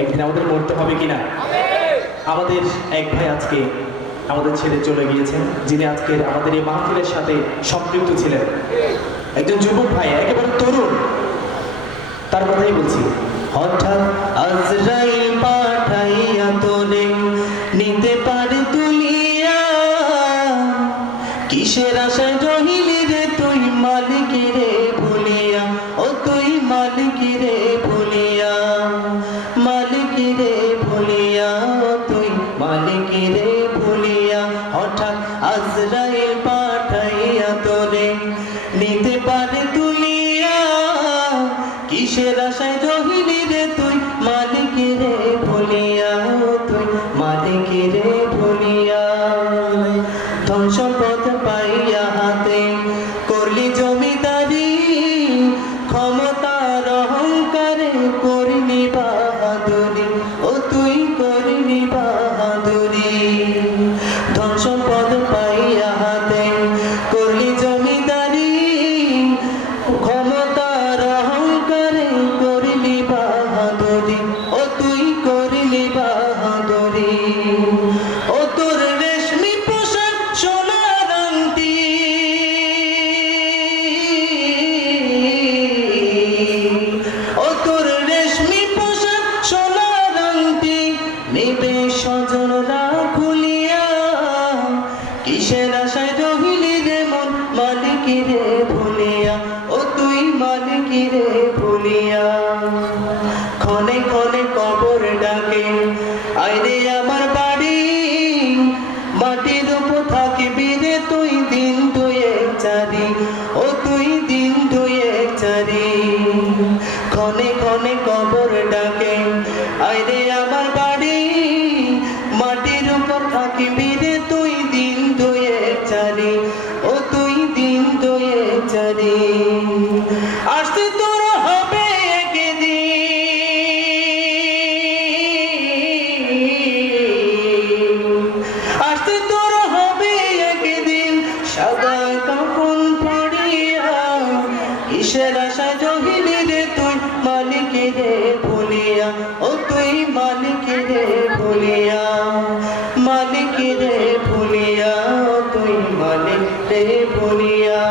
একদিন আমাদের মরতে হবে কিনা। আমাদের এক ভাই আজকে আমাদের ছেড়ে চলে গিয়েছেন, যিনি আজকের আমাদের এই মাহফিলের সাথে সম্পৃক্ত ছিলেন। একজন যুবক ভাই, একেবারে তরুণ, তার কথাই বলছি। হঠাৎ আজরাইল পাঠাইয়া তোরে নিতে পারে তুলিয়া, কিসের আশায় রহিলি রে তুই মালিকেরে ভুলিয়া, ও তুই মালিকেরে ভুলিয়া, মালিকেরে ভুলিয়া, ও তুই মালিকেরে ভুলিয়া। হঠাৎ আজরাইল পাঠাইয়া তোরে নিতে পারে তুলিয়া, কিসের আশায় রহিলি রে তুই মালিকেরে ভুলিয়া, ও তুই মালিকেরে ভুলিয়া। ধন সম্পদ পাইয়া হাতে করলি জমিদারি, ক্ষমতার অহংকারে করলি বাহাদুরি, ও তুই করলি বাহাদুরি। ধন সম্পদ পাইয়া হাতে করলি জমিদারি, ক্ষমতার অহংকারে করলি বাহাদুরি, ও তুই করলি বাহাদুরি। ও তোর রেশমি পোশাক সোনার আংটি, ও তোর রেশমি পোশাক সোনার আংটি নেবে স্বজনরা খুলিয়া, কিসের আশায় রহিলি রে মন মালিকেরে ভুলিয়া, ও তুই মালিকেরে ভুলিয়া। ক্ষণে ক্ষণে কবর ডাকে আইরে আমার বাড়ি, মাটির উপর থাকবি রে তুই দিন দুয়েক চারি, ও তুই দিন দুয়েক চারি। ক্ষণে ক্ষণে কবর ডাকে আইরে আমার বাড়ি, মাটির উপর থাকবি রে তুই দিন দুয়েক চারি, ও তুই দিন দুয়েক চারি। আসতে তোর হবে একদিন, আসতে তোর হবে একদিন সাদা কাফন পরিয়া, কিসের আশায় রহিলি রে তুই মালিকেরে ভুলিয়া, ও তুই মালিকেরে ভুলিয়া, মালিকেরে ভুলিয়া, ও তুই মালিকেরে ভুলিয়া।